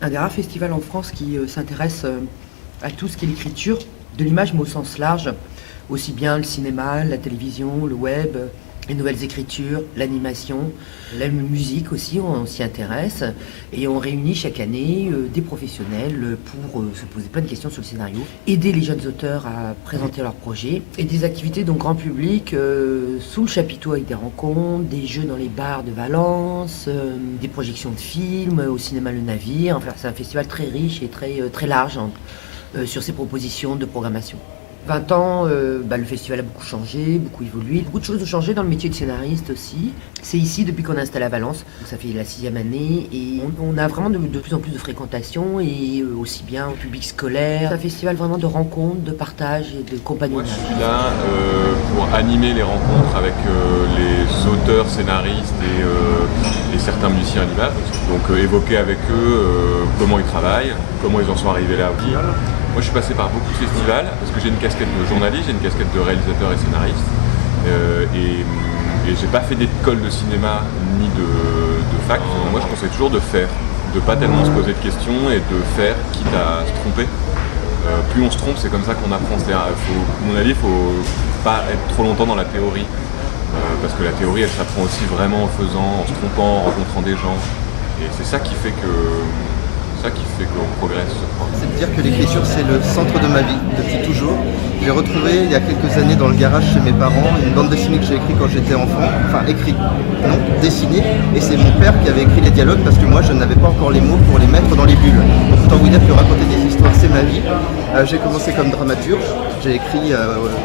Un des rares festivals en France qui s'intéresse à tout ce qui est l'écriture, de l'image mais au sens large, aussi bien le cinéma, la télévision, le web, les nouvelles écritures, l'animation, la musique aussi, on s'y intéresse. Et on réunit chaque année des professionnels pour se poser plein de questions sur le scénario, aider les jeunes auteurs à présenter leurs projets, et des activités donc grand public sous le chapiteau avec des rencontres, des jeux dans les bars de Valence, des projections de films au cinéma Le Navire. Enfin, c'est un festival très riche et très large sur ses propositions de programmation. 20 ans, le festival a beaucoup changé, beaucoup évolué. Beaucoup de choses ont changé dans le métier de scénariste aussi. C'est ici depuis qu'on est installé à Valence. Ça fait la 6e année et on a vraiment de plus en plus de fréquentation et aussi bien au public scolaire. C'est un festival vraiment de rencontres, de partage et de compagnonnage. Moi je suis là pour animer les rencontres avec les auteurs, scénaristes et certains musiciens animateurs. Donc évoquer avec eux comment ils travaillent, comment ils en sont arrivés là. Moi je suis passé par beaucoup de festivals parce que j'ai une casquette de journaliste, j'ai une casquette de réalisateur et scénariste et j'ai pas fait d'école de cinéma ni de fac. Moi je conseille toujours de faire, de pas tellement se poser de questions et de faire quitte à se tromper. Plus on se trompe, c'est comme ça qu'on apprend. À mon avis, il faut pas être trop longtemps dans la théorie parce que la théorie elle s'apprend aussi vraiment en faisant, en se trompant, en rencontrant des gens et c'est ça qui fait qu'on progresse, je crois. C'est de dire que l'écriture c'est le centre de ma vie depuis toujours. J'ai retrouvé il y a quelques années dans le garage chez mes parents une bande dessinée que j'ai écrite quand j'étais enfant, enfin écrite, non, dessinée, et c'est mon père qui avait écrit les dialogues parce que moi je n'avais pas encore les mots pour les mettre dans les bulles. Donc autant vous dire que raconter des histoires c'est ma vie. J'ai commencé comme dramaturge, j'ai écrit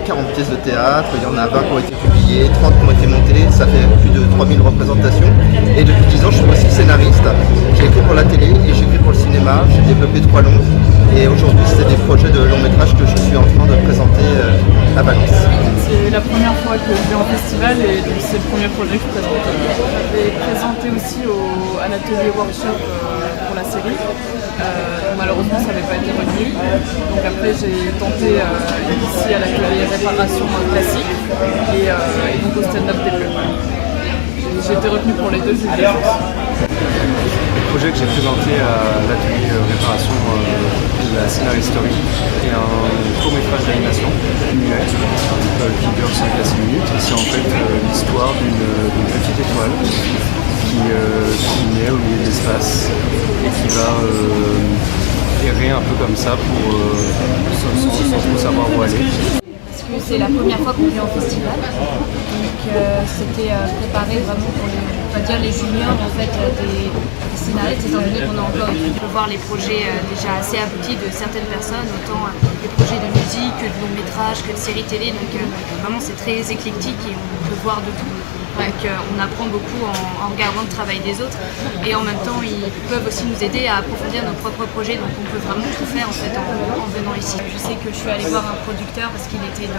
40 pièces de théâtre, il y en a 20 qui ont été publiées, 30 qui ont été montées, ça fait plus de 3000 représentations. Et depuis 10 ans je suis aussi scénariste, j'ai écrit pour la télé et j'écris pour le cinéma, j'ai développé 3 longs et aujourd'hui c'est des projets de long métrage que je suis en train de présenter à Valence. C'est la première fois que je vais en festival et c'est le premier projet que je présente. J'avais présenté aussi à l'atelier workshop pour la série. Malheureusement ça n'avait pas été retenu. Donc après j'ai tenté ici à l'atelier réparation classique et donc au stand-up des Bleus. J'ai été retenue pour les deux, j'ai eu de la chance. Le projet que j'ai présenté à l'atelier réparation de la Scénaristory est un court-métrage d'animation muette qui dure 5 à 6 minutes. C'est en fait l'histoire d'une petite étoile qui naît au milieu de l'espace et qui va errer un peu comme ça sans trop savoir où aller. Parce que c'est la première fois qu'on vient au festival, donc c'était préparé vraiment pour les juniors en fait, des scénaristes, étant donné qu'on a encore pu voir les projets déjà assez aboutis de certaines personnes, autant des projets de musique que de long métrage, que de séries télé, donc vraiment c'est très éclectique et on peut voir de tout. Donc on apprend beaucoup en regardant le travail des autres et en même temps ils peuvent aussi nous aider à approfondir nos propres projets, donc on peut vraiment tout faire en fait en venant ici. Je sais que je suis allée voir un producteur parce qu'il était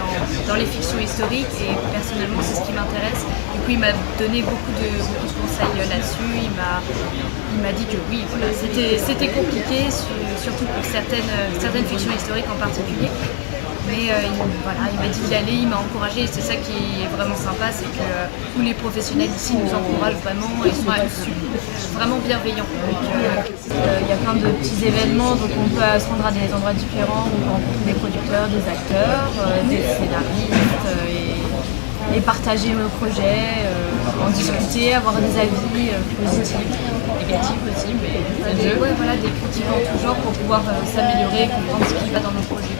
dans les fictions historiques et personnellement c'est ce qui m'intéresse. Du coup il m'a donné beaucoup de conseils là-dessus, il m'a dit que oui, voilà, c'était compliqué, surtout pour certaines fictions historiques en particulier. Mais il m'a dit d'y aller, il m'a encouragé et c'est ça qui est vraiment sympa, c'est que tous les professionnels ici nous encouragent vraiment et sont vraiment bienveillants. Il y a plein de petits événements, donc on peut se rendre à des endroits différents, on rencontre des producteurs, des acteurs, des scénaristes et partager nos projets, en discuter, avoir des avis positifs, négatifs aussi, mais des critiques en tout genre pour pouvoir s'améliorer et comprendre ce qui va dans nos projets.